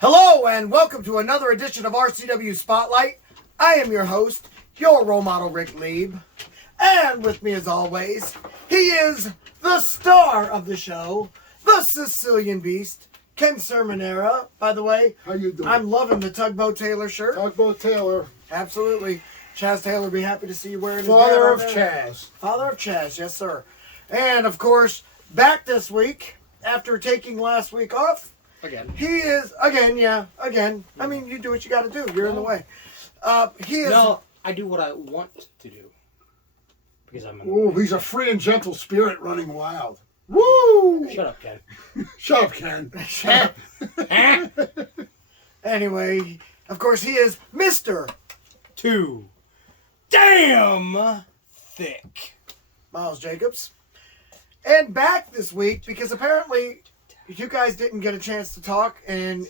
Hello and welcome to another edition of RCW Spotlight. I am your host, your role model, Rick Lieb. And with me as always, he is the star of the show, the Sicilian Beast, Ken Sermonera. By the way, how you doing? I'm loving the Tugboat Taylor shirt. Tugboat Taylor. Absolutely. Chaz Taylor will be happy to see you wearing his Father of band on Chaz. Father of Chaz, yes sir. And of course, back this week, after taking last week off, Again. he is, again. I mean, you do what you got to do. You're in the way. He is... No, I do what I want to do. Because I'm in the Ooh, way. he's a free and gentle spirit running wild. Woo! Shut up, Ken. Shut up, Ken. Anyway, of course, he is Mr. Damn Thick. Miles Jacobs. And back this week, because apparently you guys didn't get a chance to talk, and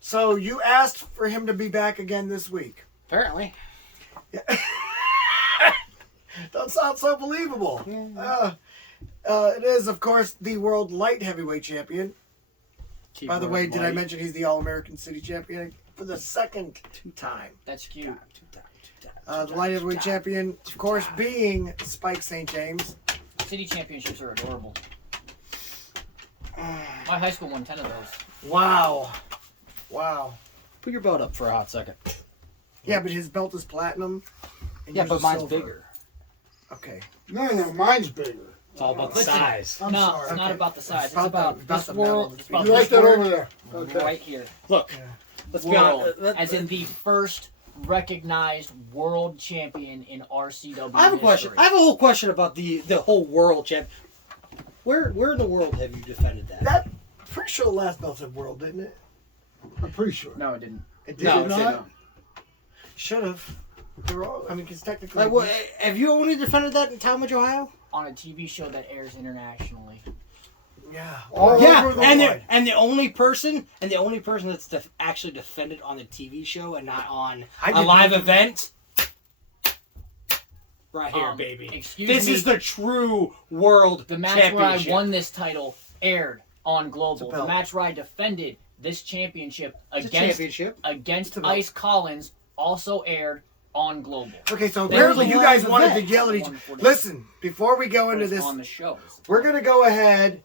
so you asked for him to be back again this week. Apparently. Yeah. Don't sound so believable. Yeah. It is, of course, the World Light Heavyweight Champion. By the way, did I mention he's the All-American City Champion for the second time? That's cute. The Light Heavyweight Champion, of course, being Spike St. James. City championships are adorable. My high school won 10 of those. Wow. Put your belt up for a hot second. Yeah, but his belt is platinum. And Yeah, yours but is mine's silver. bigger. Okay. No, mine's bigger. It's all about the Listen, size. I'm no, sorry. it's not Okay. about the size. It's It's about about this the world. metal. It's about You like this that world over there? Okay. right here. Look, Yeah. let's be World, honest. as in the first recognized world champion in RCW I have a question. history. I have a whole question about the whole world champ. Where in the world have you defended that? Pretty sure the last belt said world, didn't it? I'm pretty sure. No, it didn't. It did No, it not. didn't. Should have. They're all, I mean, because technically... Like, what, have you only defended that in Talmadge, Ohio? On a TV show that airs internationally. Yeah. All over Yeah, the and world. the only person that's actually defended on the TV show and not on I a didn't live even- event. Right here, baby. Excuse This me. is the true world The match where I championship. won this title aired on Global. It's a The belt. match where I defended this championship It's a against championship. against It's a belt. Ice Collins also aired on Global. Okay, so There apparently was you a guys live wanted to event. yell at each... 140. Listen, before we go into It's this, on the shows. we're going to go ahead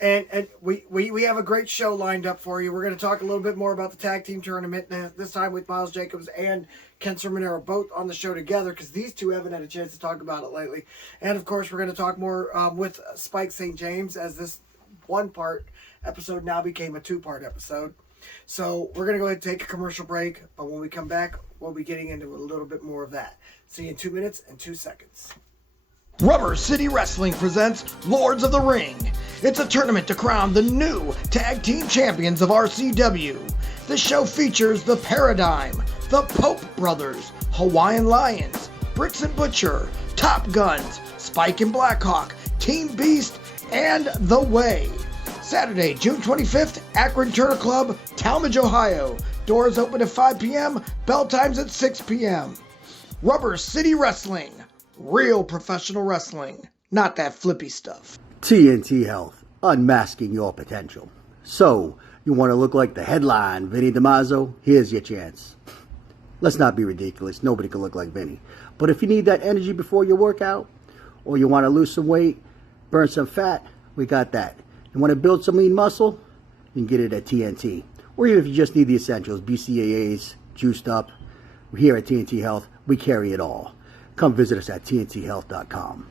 and we have a great show lined up for you. We're going to talk a little bit more about the tag team tournament, this time with Miles Jacobs and Ken Sermonera both on the show together, because these two haven't had a chance to talk about it lately. And of course, we're going to talk more with Spike St. James, as this one-part episode now became a two-part episode. So we're going to go ahead and take a commercial break, but when we come back, we'll be getting into a little bit more of that. See you in 2 minutes and 2 seconds. Rubber City Wrestling presents Lords of the Ring. It's a tournament to crown the new tag team champions of RCW. This show features The Paradigm, the Pope Brothers, Hawaiian Lions, Brix Butcher, Top Gunz, Spike and Blackhawk, Team Beast, and The Way. Saturday, June 25th, Akron Turner Club, Talmadge, Ohio. Doors open at 5 p.m., bell times at 6 p.m. Rubber City Wrestling. Real professional wrestling. Not that flippy stuff. TNT Health, unmasking your potential. So, you want to look like the headline Vinny DiMaggio? Here's your chance. Let's not be ridiculous. Nobody can look like Vinny. But if you need that energy before your workout, or you want to lose some weight, burn some fat, we got that. You want to build some lean muscle? You can get it at TNT. Or even if you just need the essentials, BCAAs, juiced up. Here at TNT Health, we carry it all. Come visit us at tnthealth.com.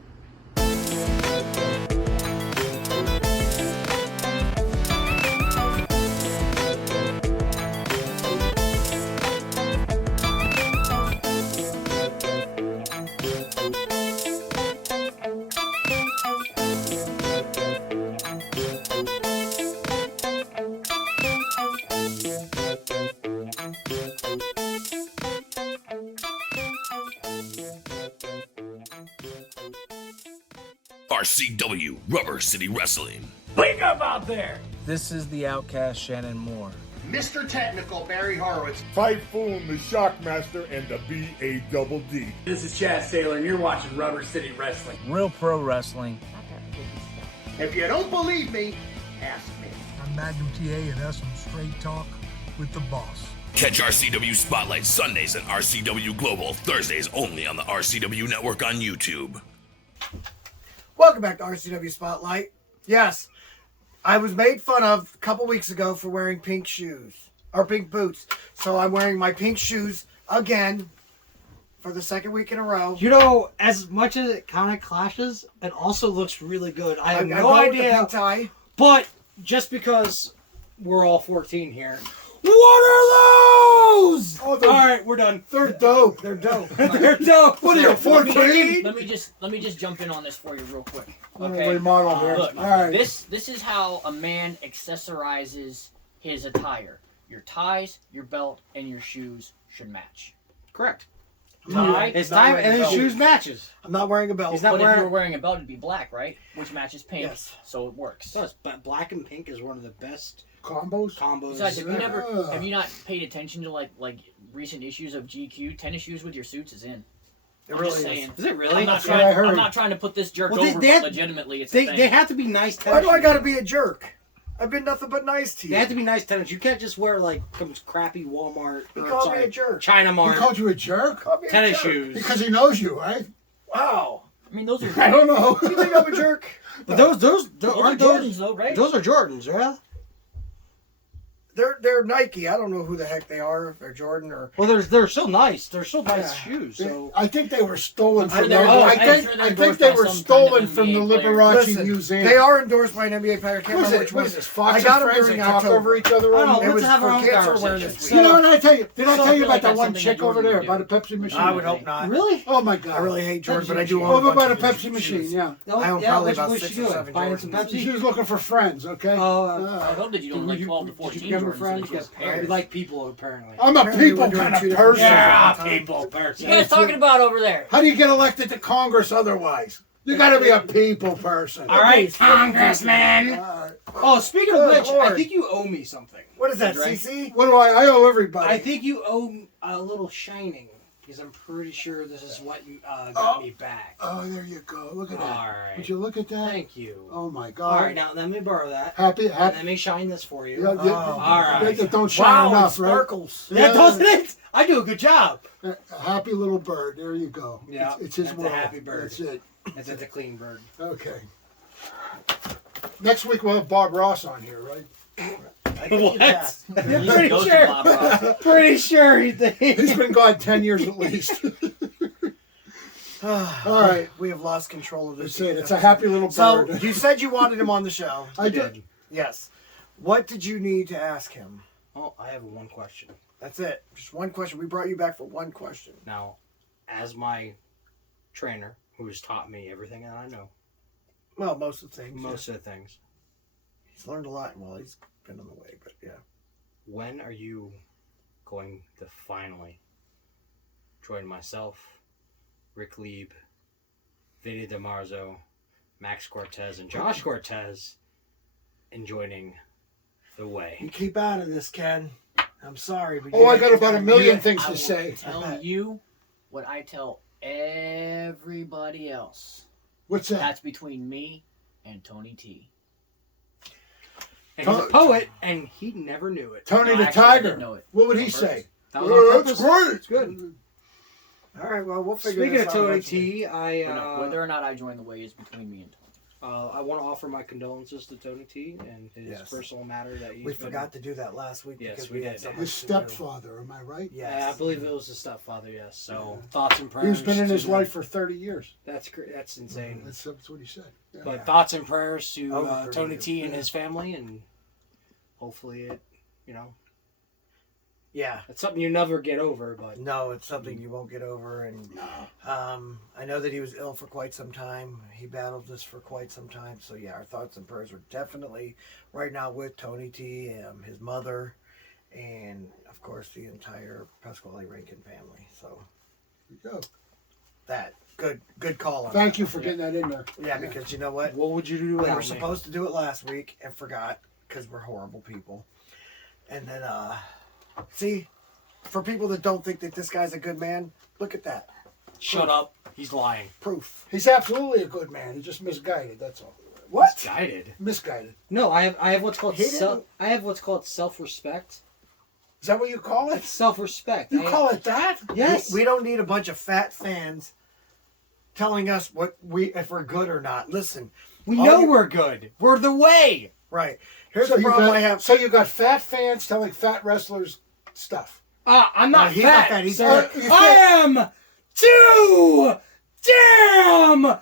RCW Rubber City Wrestling. Wake up out there! This is the Outcast Shannon Moore. Mr. Technical Barry Horowitz. Typhoon the Shockmaster and the B.A.D.D. This is Chad Saylor and you're watching Rubber City Wrestling. Real pro wrestling. If you don't believe me, ask me. I'm Magnum TA and that's some straight talk with the boss. Catch RCW Spotlight Sundays and RCW Global Thursdays only on the RCW Network on YouTube. Welcome back to RCW Spotlight. Yes, I was made fun of a couple weeks ago for wearing pink shoes, or pink boots. So I'm wearing my pink shoes again for the second week in a row. You know, as much as it kind of clashes, it also looks really good. I have no go with the idea. pink tie. But just because we're all 14 here, what are those? Oh, All right, we're done. They're dope. They're dope. They're dope. What are you, 14? Let me just jump in on this for you real quick. Okay. Okay. Remodel here. Look, All right. this is how a man accessorizes his attire. Your ties, your belt, and your shoes should match. Correct. Tie. His Not time wearing and a his belt. shoes matches. I'm not wearing a belt. He's not But if wearing. you were wearing a belt, it'd be black, right? Which matches pink. Yes. So it works. Does, but black and pink is one of the best Combos? combos. Besides, have you not paid attention to like recent issues of GQ? Tennis shoes with your suits is in. It I'm really just is. saying. Is it really? I'm not, That's what I heard. I'm not trying to put this jerk Well, over, they but have- legitimately, it's a They thing. have to be nice tennis. Why do I shoes. got to be a jerk? I've been nothing but nice to you. They have to be nice tennis. You can't just wear like some crappy Walmart He or called me sorry, a jerk. China He Mart called you a jerk? Called me a tennis jerk. shoes. Because he knows you, right? Wow. I mean, those are I don't know. You think I'm a jerk? But those are aren't Jordans, though, right? Those are Jordans, yeah. They're Nike. I don't know who the heck they are. If they're Jordan or. Well, they're still nice. They're still nice shoes. So I think they were stolen sure from they're- I I'm think sure they're I think endorsed they by were some stolen kind of from the NBA player. Liberace Listen, Museum. they are endorsed by an NBA player. I can't What is remember it? which What one. is this? Fox I and got them friends during that talk October. over each other. I don't know. It Let's was have for our own cancer awareness conversation. week. You know what I tell you? Did I So tell I you feel like about that that's one something chick that over Jordan there would by do. the Pepsi machine? I would hope not. really? Oh my God! I really hate Jordan, but I do own Over a by the bunch of Pepsi his machine, shoes. yeah. Oh, I own yeah, probably what about was 6 she or doing? 7 Buying some Jordans. Pepsi? She was looking for friends, okay? I hope that you don't like Did 12 to did 14 you give her Jordans. So friends? that you have Yeah, we pairs. like people apparently. I'm a Apparently people we're doing kind two of different person. things. people What person. you guys talking about over there? How do you get elected to Congress otherwise? You got to be a people person. All right, Congressman. Oh, speaking of Good which, I Lord. think you owe me something. What is that, Drake. CC? What do I owe everybody. I think you owe a little shining because I'm pretty sure this is what you got me back. Oh, there you go. Look at that. All right. Would you look at that? Thank you. Oh my God. All right, now let me borrow that. Happy. And let me shine this for you. Yeah, all right. That don't shine Wow, enough, it right? sparkles. Yeah, doesn't it? I do a good job. A happy little bird. There you go. Yeah, It's his that's a world. happy bird. That's it. That's a clean bird. Okay. Next week we'll have Bob Ross on here, right? What? He Pretty goes to sure. Bob Ross. Pretty sure he thinks. He's been gone 10 years at least. All right. We have lost control of this. That's it. It's a happy little So, bird. you said you wanted him on the show. I did. Yes. What did you need to ask him? Oh, I have one question. That's it. Just one question. We brought you back for one question. Now, as my trainer, who has taught me everything that I know, Well, most of the things. most of the things, He's learned a lot while he's been on the way, but yeah. when are you going to finally join myself, Rick Lieb, Vinny DiMarzo, Max Cortez, and Josh Cortez in joining the way? You keep out of this, Ken. I'm sorry, but Oh, I got about a million things I to will say. tell you what I tell everybody else. What's that? That's between me and Tony T. And he's a poet, and he never knew it. Tony No, the actually, I Tiger. didn't know it. What would On he purpose. say? That was on Oh, purpose. that's great. It's good. All right, well, we'll figure Speaking this of out Tony eventually. T, Whether or not I join the way is between me and Tony. I want to offer my condolences to Tony T and his Yes. personal matter that he's We been... forgot to do that last week Yes, because we we had did. so much His to do. stepfather, am I right? Yes. I believe it was his stepfather, yes. So, thoughts and prayers. He's been in to his the- life for 30 years. That's great. That's insane. That's what he said. Yeah. But thoughts and prayers to Over 30 Tony years. T and his family, and hopefully it, Yeah. it's something you never get over, but... No, it's something you won't get over. And I know that he was ill for quite some time. He battled this for quite some time. So, yeah, our thoughts and prayers are definitely right now with Tony T, his mother, and, of course, the entire Pasquale Rankin family. So, There you go. that. Good call on Thank that. you for getting that in there. Yeah, because you know what? What would you do We without were me? supposed to do it last week and forgot because we're horrible people. And then, see, for people that don't think that this guy's a good man, look at that. Shut up. He's lying. Proof. He's absolutely a good man. He's just misguided. That's all. What? Guided. Misguided. No, I have what's called He didn't- I have what's called self-respect. Is that what you call it? Self-respect. You call it that? Yes. We don't need a bunch of fat fans telling us if we're good or not. Listen, We all know you- we're good. We're the way. right. Here's So the you problem got, I have. So you got fat fans telling fat wrestlers stuff. I'm not he's fat. not fat, he's sir. thick. I am too damn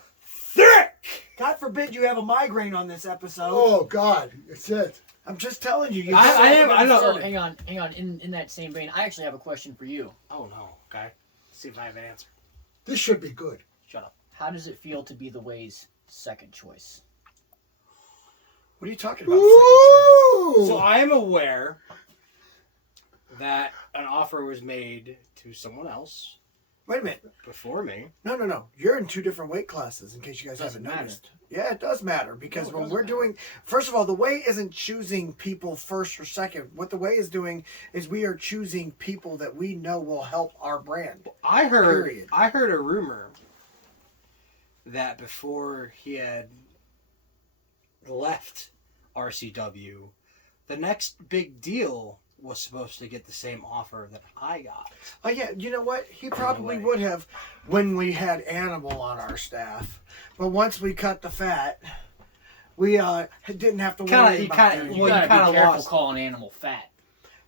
thick. God forbid you have a migraine on this episode. Oh God, it's it. I'm just telling you. I know. So, hang on. In that same vein, I actually have a question for you. Oh no. Okay. Let's see if I have an answer. This should be good. Shut up. How does it feel to be the Way's second choice? What are you talking about? Ooh. So I am aware that an offer was made to someone else Wait a minute. before me. No. You're in two different weight classes, in case you guys Doesn't haven't matter. noticed. Yeah, it does matter because No, it when doesn't we're matter. doing, first of all, the way isn't choosing people first or second. What the way is doing is we are choosing people that we know will help our brand. I heard Period. a rumor that before he had left RCW, the next big deal was supposed to get the same offer that I got. Oh yeah, you know what? He probably would have when we had Animal on our staff, but once we cut the fat, we didn't have to worry about that. You gotta be careful calling Animal fat.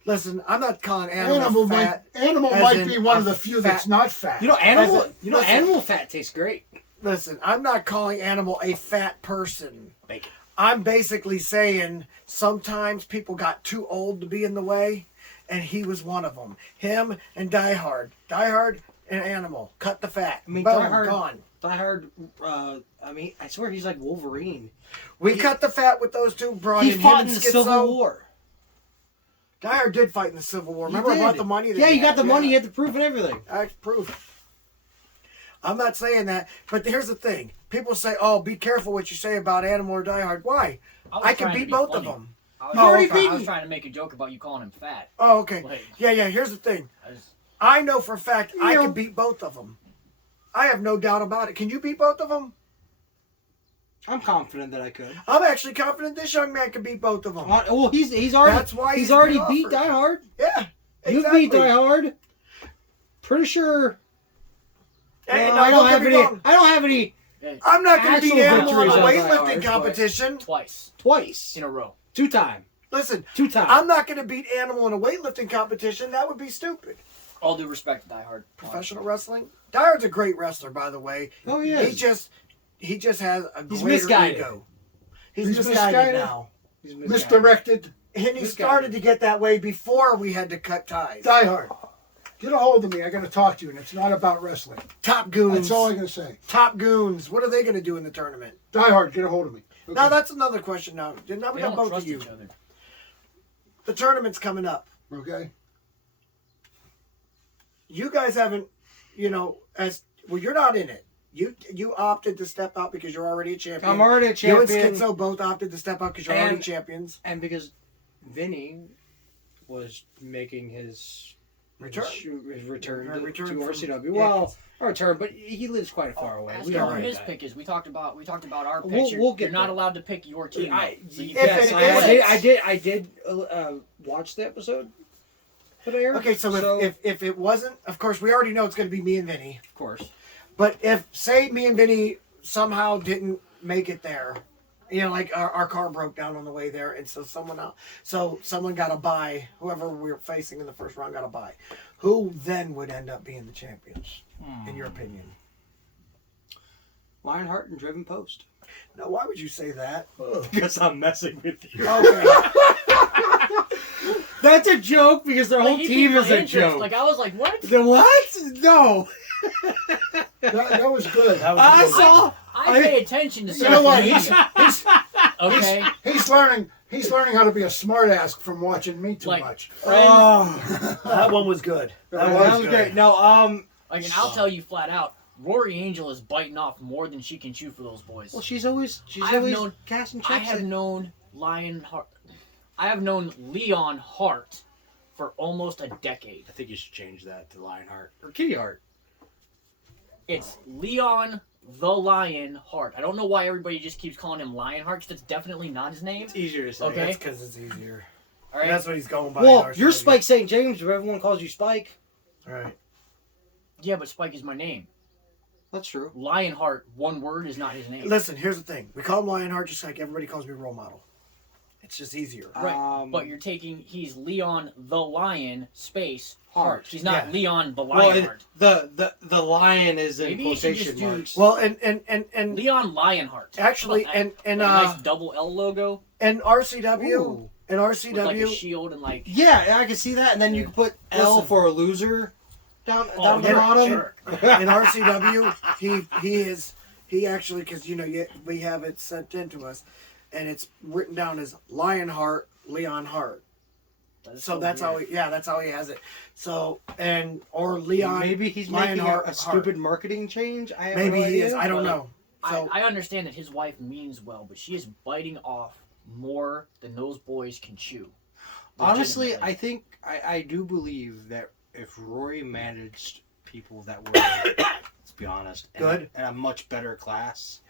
Listen, I'm not calling Animal fat. Animal as might in be one of a the few fat- that's not fat. You know, animal fat tastes great. Listen, I'm not calling Animal a fat person. Bacon. I'm basically saying sometimes people got too old to be in the way, and he was one of them. Him and Die Hard. Die Hard and Animal. Cut the fat. I mean, Boom, Die Hard. gone. Die Hard. I mean, I swear he's like Wolverine. We cut the fat with those two. Brought He in fought him in and the Civil Schizo. War. Die Hard did fight in the Civil War. He Remember did. about the money? That Yeah, he you got had? the money. You had the proof and everything. That's proof. I'm not saying that, but here's the thing. People say, "Oh, be careful what you say about Animal or Die Hard." Why? was I can trying to beat be both of funny. them. I was, Oh, trying, okay. I was trying to make a joke about you calling him fat. Oh, okay. Like, Yeah. Here's the thing. I know for a fact I know- can beat both of them. I have no doubt about it. Can you beat both of them? I'm confident that I could. I'm actually confident this young man can beat both of them. Well, he's already. That's why he's he's already been beat offered. Die Hard. Yeah, You exactly. beat Die Hard. Pretty sure. Hey, Well, no, I don't get have me any. wrong. I don't have any. I'm not going to beat actual Animal in a victories on Die weightlifting Hard, competition. Twice in a row. 2 times. Listen, 2 times. I'm not going to beat Animal in a weightlifting competition. That would be stupid. All due respect to Die Hard. Professional wrestling. Die Hard's a great wrestler, by the way. Oh, he is. He just has a He's greater misguided. ego. He's He's misguided misguided. now. He's misguided. Misdirected. And he Misguided. started to get that way before we had to cut ties. Die Hard. Get a hold of me. I got to talk to you, and it's not about wrestling. Top Goons. That's all I'm going to say. Top Goons. What are they going to do in the tournament? Die Hard. Get a hold of me. Okay. Now that's another question. Now we They got don't both trust of you. each other. The tournament's coming up. Okay. You guys haven't, as well. You're not in it. You opted to step out because you're already a champion. I'm already a You and champion. Schizo both opted to step out because you're already champions. And because Vinny was making his Return. his return to Return from- RCW. yeah. Well, a return, but he lives quite far away. Ask We him don't what know his that. pick is. We talked about our We'll- picks. we'll get You're not there. allowed to pick your team. So you Yes, If it is- I did watch the episode that aired. Okay, so if it wasn't, of course, we already know it's going to be me and Vinny. Of course. But if, say, me and Vinny somehow didn't make it there, like our car broke down on the way there, and so someone got a bye, whoever we were facing in the first round got a bye. Who then would end up being the champions, in your opinion? Lionheart and Driven Post. Now, why would you say that? Because I'm messing with you. Okay. That's a joke because their whole Like, he team piqued is my a interest. joke. Like I was like, what? The what? No. That was good. I saw. I pay attention to You know what? social He's, okay. he's learning how to be a smartass from watching me too Like, much. Oh, That one was good. that was great. No, Like, and I'll tell you flat out, Rory Angel is biting off more than she can chew for those boys. Well, she's always casting checks. I have known Leon Hart for almost a decade. I think you should change that to Lionheart or Kitty Hart. It's Leon the Lion Hart. I don't know why everybody just keeps calling him Lionheart, because that's definitely not his name. It's easier to say. Okay. That's because it's easier. All right. That's what he's going by. Well, you're Spike St. James, but everyone calls you Spike. All right. Yeah, but Spike is my name. That's true. Lionheart, one word, is not his name. Listen, here's the thing. We call him Lionheart just like everybody calls me Role Model. It's just easier. Right, but he's Leon the Lion space Hart. He's not Yeah. Leon the Lionheart. The lion is in Maybe you should just quotation marks. Well, and Leon Lionheart. actually, and a nice double L logo. And RCW, Ooh. and With RCW, like a shield and like. Yeah, I can see that, and then you can put L Listen. for a loser down the and- bottom. Sure. in RCW, he actually, because we have it sent in to us, and it's written down as Lionheart, Leon Hart. So that's how he has it. So or Leon. Maybe he's Lionheart making a stupid marketing change. I have Maybe no he idea. is. I don't know. So I understand that his wife means well, but she is biting off more than those boys can chew. Honestly, Legitimately. I think I do believe that if Rory managed people that were, let's be honest, Good. in a much better class,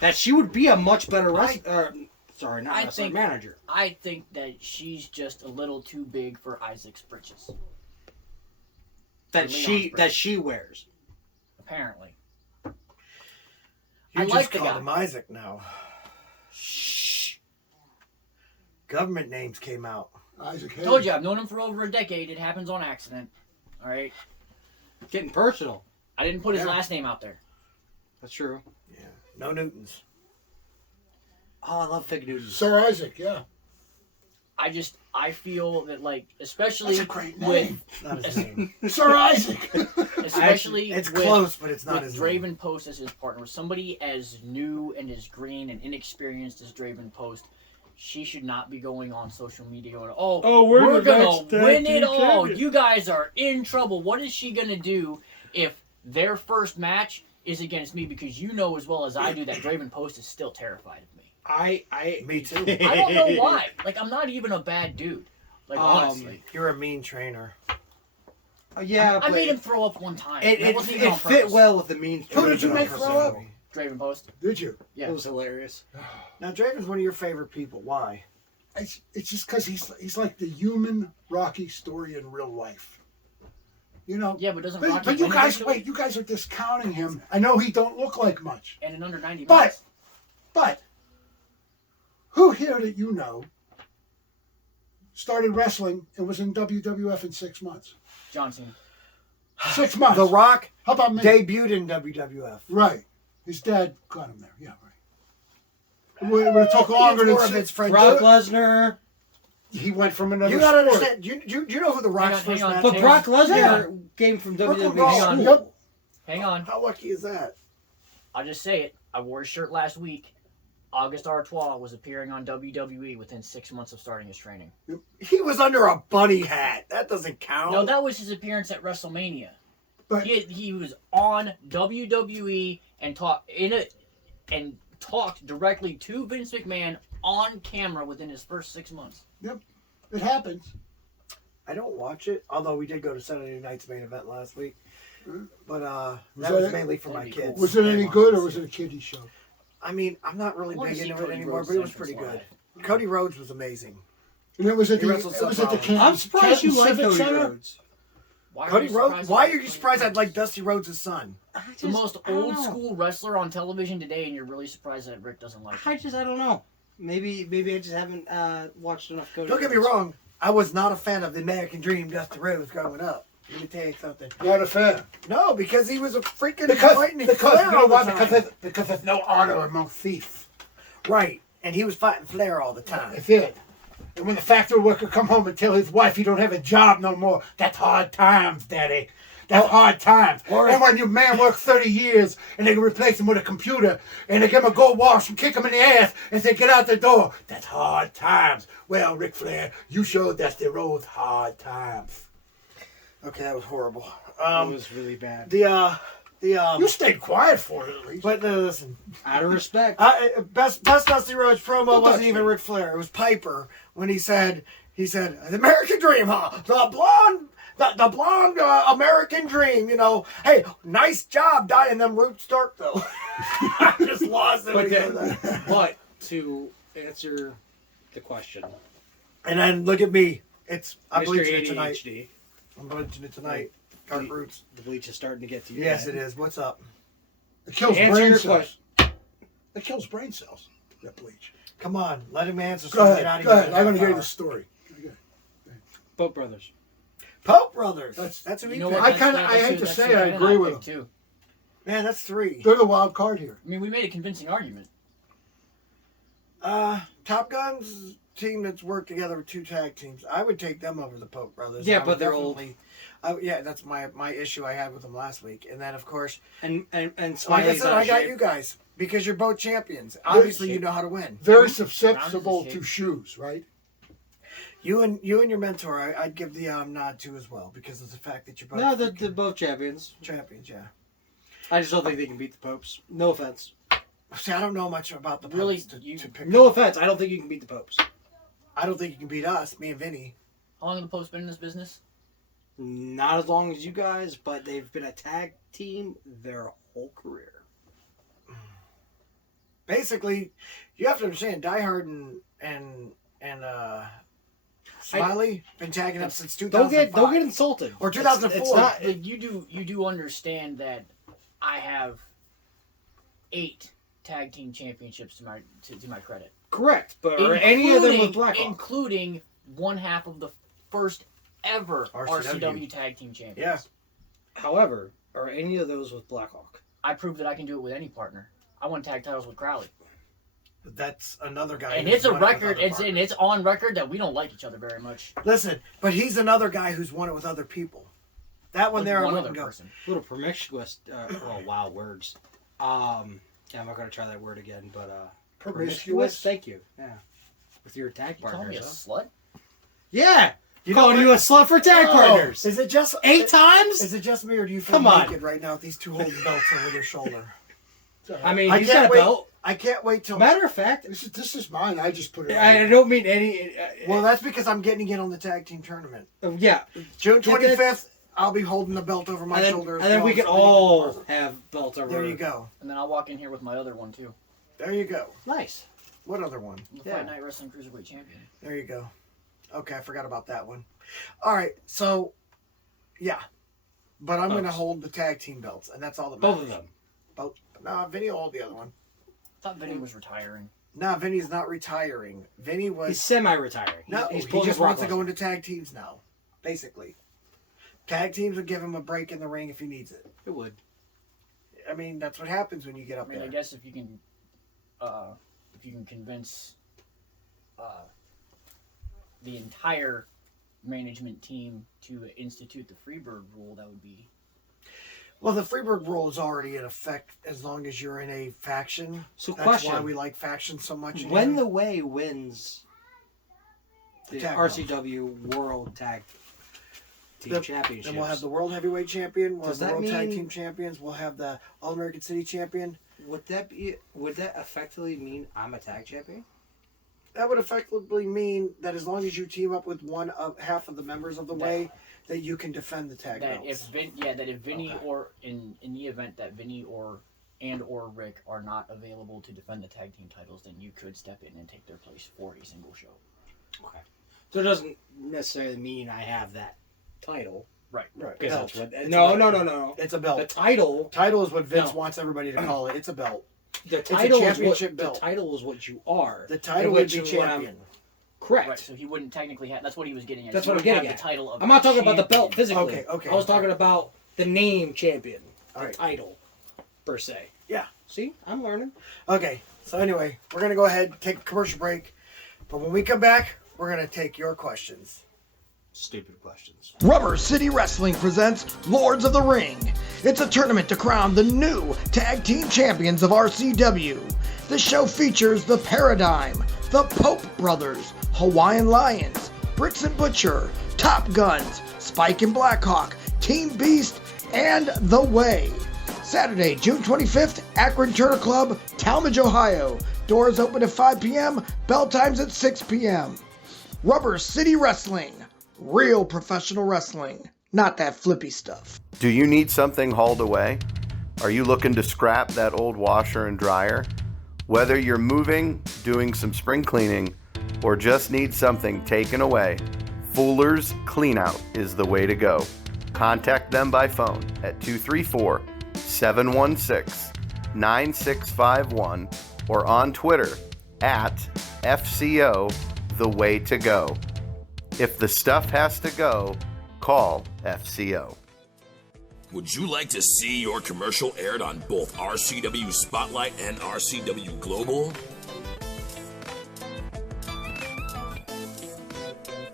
that she would be a much better wrestler. Sorry, not wrestler, manager. I think that she's just a little too big for Isaac's britches. That she wears. Apparently. you I just like the called guy. him Isaac now. Shh. Government names came out. Isaac Hayes. Told you, I've known him for over a decade. It happens on accident. All right. Getting personal. I didn't put his last name out there. That's true. Yeah. No Newtons. Oh, I love Fig Newtons. Sir Isaac, yeah. I feel that, like, especially That's a great with name. Not his name. Sir Isaac. especially It's with, close, but it's not with his Draven name. Post as his partner, with somebody as new and as green and inexperienced as Draven Post, she should not be going on social media going, we're the gonna next tag win team it all. champion." You guys are in trouble. What is she gonna do if their first match is against me? Because you know as well as I do that Draven Post is still terrified of me. Me too. I don't know why. Like, I'm not even a bad dude. Like, honestly. You're a mean trainer. Yeah, I but made him throw up one time. It That wasn't even on fit purpose. well with the mean. Who did you make throw up? Draven Post. Did you? Yeah. It was hilarious. Now, Draven's one of your favorite people. Why? It's just because he's like the human Rocky story in real life. You know. Yeah, but doesn't But, Rocky but you win guys, eventually? wait, you guys are discounting him. I know he don't look like much, And in under 90 but minutes. who here that you know started wrestling and was in WWF in 6 months? John Cena. 6 months. The Rock How about me? debuted in WWF. Right. His dad got him there. Yeah, right. It would have took longer than More of 6. its friend. Brock Lesnar. He went from another You gotta sport. understand. You know who the Rock's Hang first on, match But was? Brock Lesnar Yeah. came from Brooklyn WWE. Brawl. Hang on. Yep. Hang on. How lucky is that? I'll just say it. I wore his shirt last week. August Artois was appearing on WWE within 6 months of starting his training. He was under a bunny hat. That doesn't count. No, that was his appearance at WrestleMania. But He was on WWE and talked directly to Vince McMahon on camera within his first 6 months. yep, it happens. I don't watch it, although we did go to Saturday Night's main event last week. But that that was it? mainly for my That'd be kids. cool. Was it any good or was it a kiddie show? I mean, I'm not really I wanna big see into it Cody anymore, Rhodes' but it was entrance pretty good. live. Cody Rhodes was amazing. And it was at He the wrestled Canton, I'm surprised you Canton like Civic Cody Center. Rhodes. Why Cody Rhodes? surprised Why about are you Cody surprised I'd Rhodes? like Dusty Rhodes' son? The most old school wrestler on television today, and you're really surprised that Rick doesn't like him. I don't know. Maybe I just haven't watched enough Cody. Don't get me Rhodes. wrong. I was not a fan of the American Dream, Dusty Rhodes, growing up. Let me tell you something. Not a fan. No, because he was a freaking Because lightning you Flair know all the why? time. Because there's no honor among thieves. Right, and he was fighting Flair all the time. That's it. And when the factory worker come home and tell his wife he don't have a job no more, that's hard times, Daddy. That's hard times. And when your man works 30 years and they replace him with a computer and they give him a gold wash and kick him in the ass and say, get out the door, that's hard times. Well, Ric Flair, you showed Dusty Rhodes hard times. Okay, that was horrible. It was really bad. You stayed quiet for it at least. But listen, Out of respect. best Dusty Rhodes promo Don't wasn't touch even me. Ric Flair. It was Piper when he said the American Dream, huh? The blonde American Dream. You know, hey, nice job dyeing them roots dark though. I just lost it when he said that. But to answer the question, And then look at me. I'm Mr. bleaching it tonight. ADHD, I'm bleaching it tonight. Dark roots. the bleach is starting to get to you. Yes, it is. What's up? It kills Answer brain your cells. It kills brain cells. That bleach. Come on, let him answer. Go So get out ahead. of Go here. ahead. I'm going to hear you the story. Boat Brothers. Pope Brothers. That's who he You know picked. what? I hate to say I agree with him. too. Man, that's 3. They're the wild card here. I mean, we made a convincing argument. Top Gun's team that's worked together with 2 tag teams. I would take them over the Pope Brothers. Yeah, I but would they're old. Yeah, that's my issue I had with them last week. And then, of course, And like I Smiley's said, out I of got shape. you guys because you're both champions. Obviously, you know how to win. Very susceptible shape. to shoes, right? You and your mentor, I'd give the nod to as well because of the fact that you're both No, they're both champions. champions. Yeah. I just don't think they can beat the Popes. No offense. See, I don't know much about the Really, Popes to pick. No up. offense. I don't think you can beat the Popes. I don't think you can beat us, me and Vinny. How long have the Popes been in this business? Not as long as you guys, but they've been a tag team their whole career. Basically, you have to understand, Die Hard and Smiley been tagging up since 2005. Don't get insulted. Or 2004. It's not, Like, you do understand that I have 8 tag team championships to my credit. correct, but are any of them with Blackhawk? Including one half of the first ever RCW. RCW tag team champions. Yeah. However, are any of those with Blackhawk? I proved that I can do it with any partner. I won tag titles with Crowley. But that's another guy. And who's it's a won it with record. other It's on record that we don't like each other very much. Listen, but he's another guy who's won it with other people. That one there, I One wouldn't other go. person. Little promiscuous. Oh wow, words. Yeah, I'm not gonna try that word again, but Promiscuous? Thank you. Yeah, with your tag You call me a partners. slut? Yeah, You calling know you a slut for tag partners. Is it just 8 times? Is it just me, or do you feel Come on. naked right now with these 2 holding belts over their shoulder? I mean, I he's can't got a wait. belt. I can't wait till. Matter of fact, This is mine. I just put it I on. don't mean any. Well, that's because I'm getting in on the tag team tournament. Yeah, June Get that- 25th, I'll be holding the belt over my and then, shoulder. as and then well, we can so all have belts over. There you go. And then I'll walk in here with my other one too. There you go. Nice. What other one? The Yeah. Fight Night Wrestling Cruiserweight Champion. There you go. Okay, I forgot about that one. All right, so yeah, but I'm going to Folks. hold the tag team belts, and that's all that Both matters. of them. Both. Nah, Vinny will hold the other one. I thought Vinny was retiring. Nah, Vinny's not retiring. Vinny was. He's semi-retiring. No, he's he pulling just Brock wants to go Lesnar. into tag teams now, basically. Tag teams would give him a break in the ring if he needs it. It would. I mean, that's what happens when you get I up mean, there. I guess if you can convince the entire management team to institute the Freebird rule, that would be. Well, the Freebird rule is already in effect as long as you're in a faction. So That's question. why we like factions so much. in When here. the Way wins the tag RCW World Tag Team Championships, Then we'll have the World Heavyweight Champion. We'll Does have the that World Tag mean- Team Champions. We'll have the All American City Champion. would that effectively mean I'm a tag champion? That would effectively mean that as long as you team up with one of half of the members of the Way, that you can defend the tag That belts. if Vinny or in the event that Vinny or Rick are not available to defend the tag team titles, then you could step in and take their place for a single show. Okay. So it doesn't necessarily mean I have that title. Right. Right. Because Belt. that's what. It's No. It's a belt. The title. Title is what Vince No. wants everybody to call it. It's a belt. The It's a title is what. championship belt. The title is what you are. The title and would what be you- what I'm- champion. Correct. Right. So he wouldn't technically have. That's what he was getting at. That's He what I'm wouldn't getting have at. the title of I'm not talking about the belt champion. physically. Okay. I was talking about the name champion, the All right. title, per se. Yeah. See, I'm learning. Okay. So anyway, we're gonna go ahead and take a commercial break, but when we come back, we're gonna take your questions. Stupid questions. Rubber City Wrestling presents Lords of the Ring. It's a tournament to crown the new tag team champions of RCW. The show features the Paradigm, the Pope Brothers, Hawaiian Lions, Brix Butcher, Top Gunz, Spike and Blackhawk, Team Beast, and The Way. Saturday, June 25th, Akron Turner Club, Talmadge, Ohio. Doors open at 5 p.m., bell times at 6 p.m. Rubber City Wrestling. Real professional wrestling. Not that flippy stuff. Do you need something hauled away? Are you looking to scrap that old washer and dryer? Whether you're moving, doing some spring cleaning, or just need something taken away, Fuller's Cleanout is the way to go. Contact them by phone at 234-716-9651 or on Twitter at FCO The Way to Go. If the stuff has to go, call FCO. Would you like to see your commercial aired on both RCW Spotlight and RCW Global?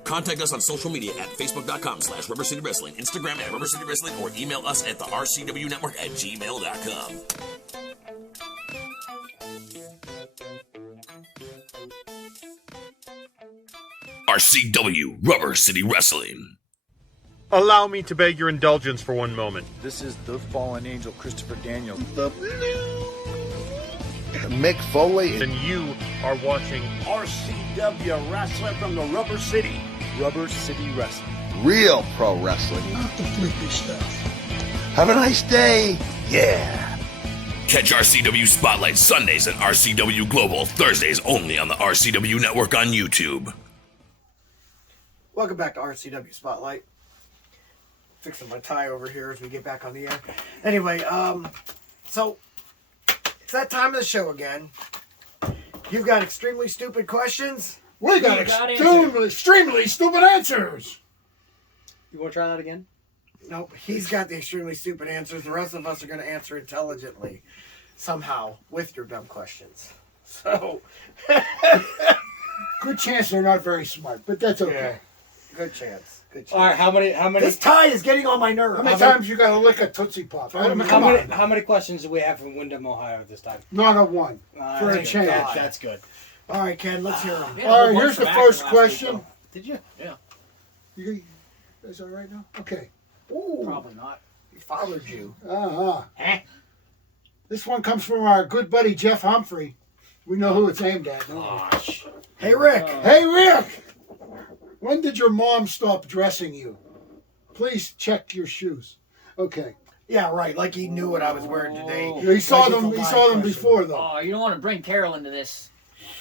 Contact us on social media at facebook.com/Rubber City Wrestling, Instagram at Rubber City Wrestling, or email us at the RCW Network at gmail.com. RCW Rubber City Wrestling. Allow me to beg your indulgence for one moment. This is the fallen angel, Christopher Daniels. The Mick Foley. And you are watching RCW Wrestling from the Rubber City. Rubber City Wrestling. Real pro wrestling. Not the flippy stuff. Have a nice day. Yeah. Catch RCW Spotlight Sundays and RCW Global Thursdays only on the RCW Network on YouTube. Welcome back to RCW Spotlight. Fixing my tie over here as we get back on the air. Anyway, so it's that time of the show again. You've got extremely stupid questions. We got extremely stupid answers. You want to try that again? Nope, he's got the extremely stupid answers. The rest of us are going to answer intelligently, somehow, with your dumb questions. So, good chance they're not very smart, but that's okay. Yeah. Good chance. Good chance. All right, how many? This tie is getting on my nerves. How many times you got to lick a Tootsie Pop? How many questions do we have from Windham, Ohio this time? Not a one. For a chance. That's good. All right, Ken, let's hear them. All right, here's the first question. Did you? Yeah. You guys all right now? Okay. Ooh. Probably not. He followed you. This one comes from our good buddy Jeff Humphrey. We know who it's aimed at. Gosh. Hey, Rick. Hey, Rick. When did your mom stop dressing you? Please check your shoes. Okay. Yeah, right. Like he knew what I was wearing today. He saw them. He saw them before, though. Oh, you don't want to bring Carol into this.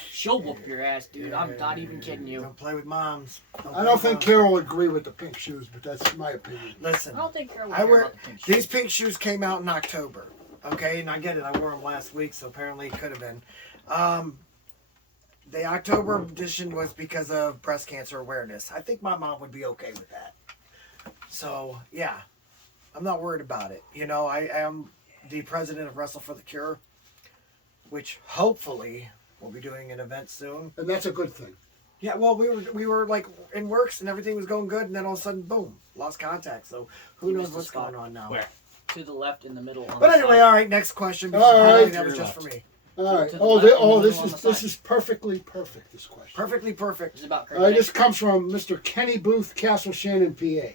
She'll whoop your ass, dude. I'm not even kidding you. Don't play with moms. I don't think Carol would agree with the pink shoes, but that's my opinion. Listen, I don't think Carol would I care wear about the pink shoes. these pink shoes came out in October. Okay, and I get it. I wore them last week, so apparently it could have been. The October edition was because of breast cancer awareness. I think my mom would be okay with that. So yeah, I'm not worried about it. You know, I am the president of Wrestle for the Cure, which hopefully we'll be doing an event soon. And that's a good thing. Yeah, well, we were like in works and everything was going good, and then all of a sudden, boom, lost contact. So who knows what's going on now? Where? To the left, in the middle. But anyway, all right. Next question. Because all right, that was just for me. All right. This is perfectly perfect. This question. Perfectly perfect. It's about all right. This comes from Mr. Kenny Booth, Castle Shannon, PA.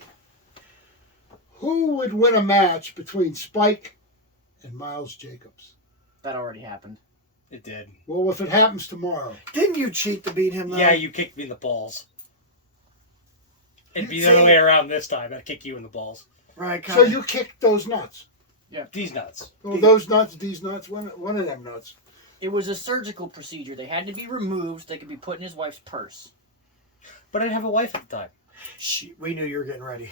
Who would win a match between Spike and Miles Jacobs? That already happened. It did. Well, if it happens tomorrow. Didn't you cheat to beat him, though? Yeah, you kicked me in the balls. It'd be the other way around this time. I'd kick you in the balls. Right. So you kicked those nuts? Yeah, these nuts. Oh, those nuts, these nuts, one of them nuts. It was a surgical procedure. They had to be removed. They could be put in his wife's purse. But I didn't have a wife at the time. We knew you were getting ready.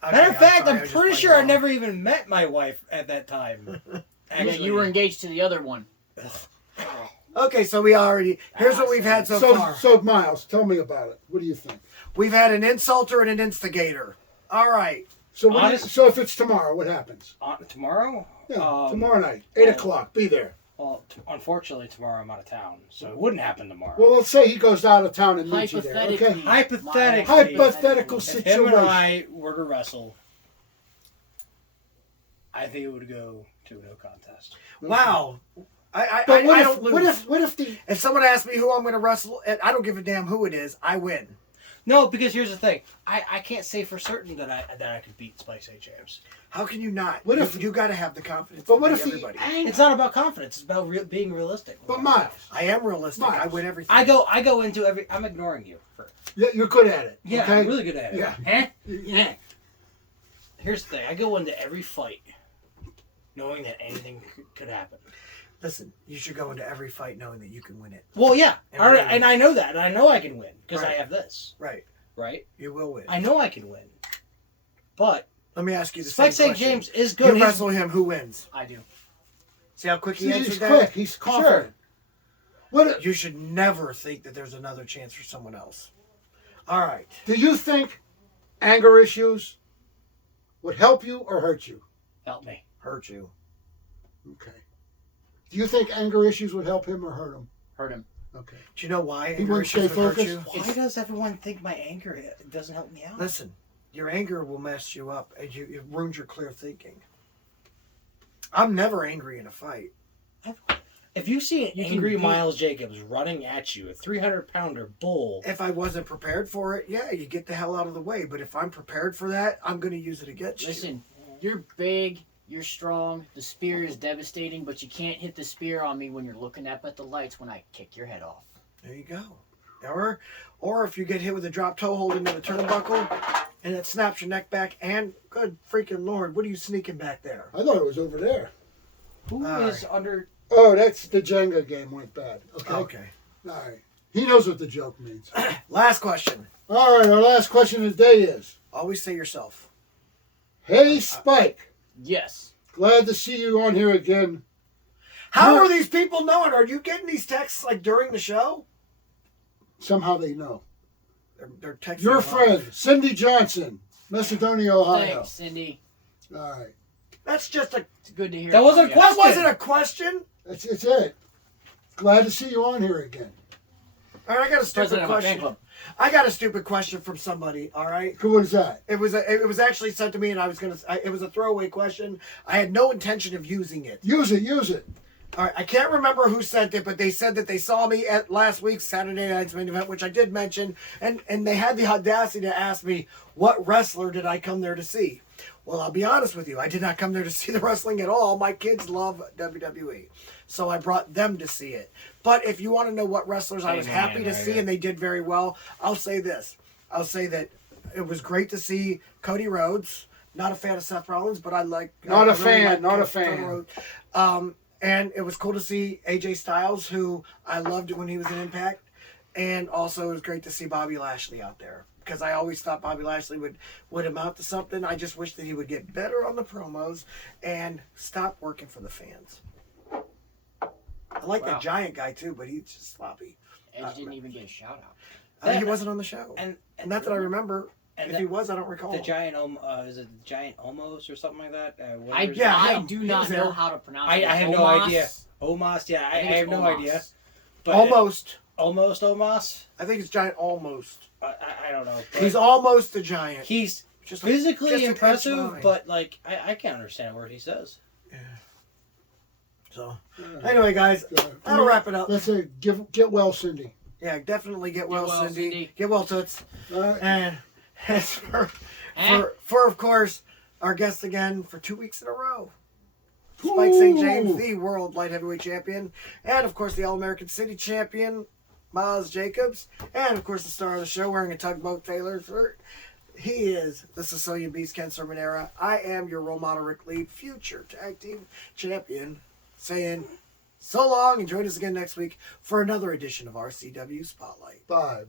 Matter of fact, I'm pretty sure I never even met my wife at that time. Yeah, you were engaged to the other one. Okay, so we already... Here's what we've had so far. So, Miles, tell me about it. What do you think? We've had an insulter and an instigator. All right. So so if it's tomorrow, what happens? Tomorrow? Yeah, tomorrow night. 8 o'clock. Be there. Well, unfortunately, tomorrow I'm out of town, so it wouldn't happen tomorrow. Well, let's say he goes out of town and meets you there, okay? Hypothetical If situation. him and I were to wrestle, I think it would go to a no contest. Wow. I don't lose. What if if someone asks me who I'm going to wrestle, I don't give a damn who it is. I win. No, because here's the thing. I can't say for certain that I could beat Spice A James. How can you not? What if you got to have the confidence? But to what beat if he everybody? It's not about confidence. It's about being realistic. But Miles, I am realistic. I Miles. win everything. I go into every. I'm ignoring you. Yeah, you're good at it. Yeah, okay? I'm really good at it. Yeah. Huh? Yeah. Here's the thing. I go into every fight knowing that anything could happen. Listen, you should go into every fight knowing that you can win it. Well, yeah. And All right, win. and I know that. And I know I can win because I Right. have this. Right. Right? You will win. I know I can win. But let me ask you the Spike same St. question. James is good. You wrestle him, who wins? I do. See how quick he See, answered he's that? quick. He's confident. What? You should never think that there's another chance for someone else. All right. Do you think anger issues would help you or hurt you? Help me. Hurt you. Okay. Do you think anger issues would help him or hurt him? Hurt him. Okay. Do you know why He anger won't stay issues would hurt focused? you? why does everyone think my anger doesn't help me out? Listen, your anger will mess you up, and it ruins your clear thinking. I'm never angry in a fight. If you see an You can angry beat- Miles Jacobs running at you, a 300-pounder bull. If I wasn't prepared for it, yeah, you get the hell out of the way. But if I'm prepared for that, I'm going to use it against you. Listen, you're big, you're strong, the spear is devastating, but you can't hit the spear on me when you're looking up at the lights when I kick your head off. There you go. Or if you get hit with a drop toe hold into the turnbuckle, and it snaps your neck back, and good freaking Lord, what are you sneaking back there? I thought it was over there. Who All is under... Oh, that's the Jenga game went bad. Okay. Okay. All right. He knows what the joke means. Last question. All right, our last question of the day is, Always say yourself. hey, Spike, Yes. glad to see you on here again. How are these people knowing? Are you getting these texts like during the show? Somehow they know. They're texting. Your live. friend, Cindy Johnson, Macedonia, Ohio. Thanks, Cindy. All right. That's just a. It's good to hear. That wasn't a That question. wasn't a question. It's it. Glad to see you on here again. All right, I got a stupid President of my fan question. club. I got a stupid question from somebody. All right. What is that? It was actually sent to me, and it was a throwaway question. I had no intention of using it. Use it. All right, I can't remember who sent it, but they said that they saw me at last week's Saturday Night's Main Event, which I did mention, and they had the audacity to ask me, what wrestler did I come there to see? Well, I'll be honest with you. I did not come there to see the wrestling at all. My kids love WWE, so I brought them to see it. But if you want to know what wrestlers I was happy to see, and they did very well, I'll say this. I'll say that it was great to see Cody Rhodes. Not a fan of Seth Rollins, but I like... Not a I really fan, like not a Cody fan. Rhodes. And it was cool to see AJ Styles, who I loved when he was in Impact. And also it was great to see Bobby Lashley out there. Because I always thought Bobby Lashley would amount to something. I just wish that he would get better on the promos and stop working for the fans. I like that Giant guy too, but he's just sloppy. Edge didn't even get a shout out. He wasn't on the show. And not that I remember. If he was, I don't recall. The Giant, is it Giant Omos or something like that? I do not know how to pronounce it. I have no idea. Omos, yeah, I have no idea. But Almost. Almost Omos? I think it's Giant almost. I don't know. He's almost a Giant. He's just physically just an impressive, inch line. but like I can't understand a word he says. Yeah. So, anyway, guys, that'll wrap it up. Let's say get well, Cindy. Yeah, definitely get well, well, Cindy. Cindy. Get well, Toots. Right. And as for of course, our guest again for 2 weeks in a row. Spike St. James, the World Light Heavyweight Champion. And, of course, the All-American City Champion, Miles Jacobs. And, of course, the star of the show wearing a tugboat Taylor shirt. He is the Sicilian Beast, Ken Sermonera. I am your role model, Rick Lee, future tag team champion, saying so long and join us again next week for another edition of RCW Spotlight. Bye.